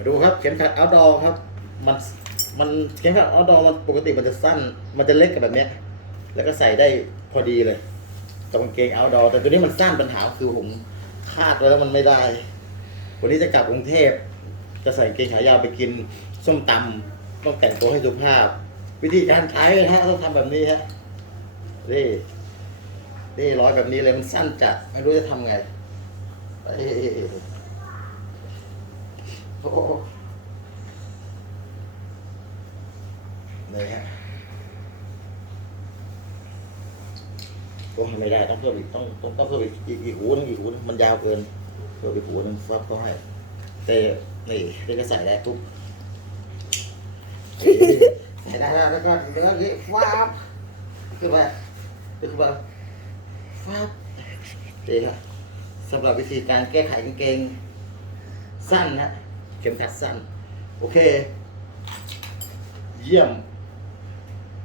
มาดูครับเข็มขัด outdoor ครับ มันมันเข็มขัด outdoor มันปกติมันจะสั้น มันจะเล็กกับแบบเนี้ยแล้วก็ใส่ได้พอดีเลยกับกางเกง outdoor แต่ตัวนี้มันสั้นปัญหาคือผมคาดไว้แล้วมันไม่ได้ วันนี้จะกลับกรุงเทพจะใส่กางเกงขายาวไปกินส้มตำต้องแต่งตัวให้สุภาพ วิธีการใช้นะฮะต้องทำแบบนี้ฮะนี่นี่ร้อยแบบนี้เลยมันสั้นจัดไม่รู้จะทำไง ไปโอ้โหนี่ฮะโอ้ไม่ได้ต้องเพิ่มอีกต้องต้องต้องเพิ่มอีกอีกอีกหูนึงอีกหูนึงมันยาวเกินเพิ่มอีกหูนึงฟับเขาให้แต่นี่นี่ก็ใส่ได้ปุ๊บใส่ได้แล้วแล้วก็เดี๋ยวนี้ฟ้าบขึ้นมาขึ้นมาฟ้าบดีครับสำหรับวิธีการแก้ไขกางเกงสั้นนะ เข็มขัดสั้น โอเค เยี่ยม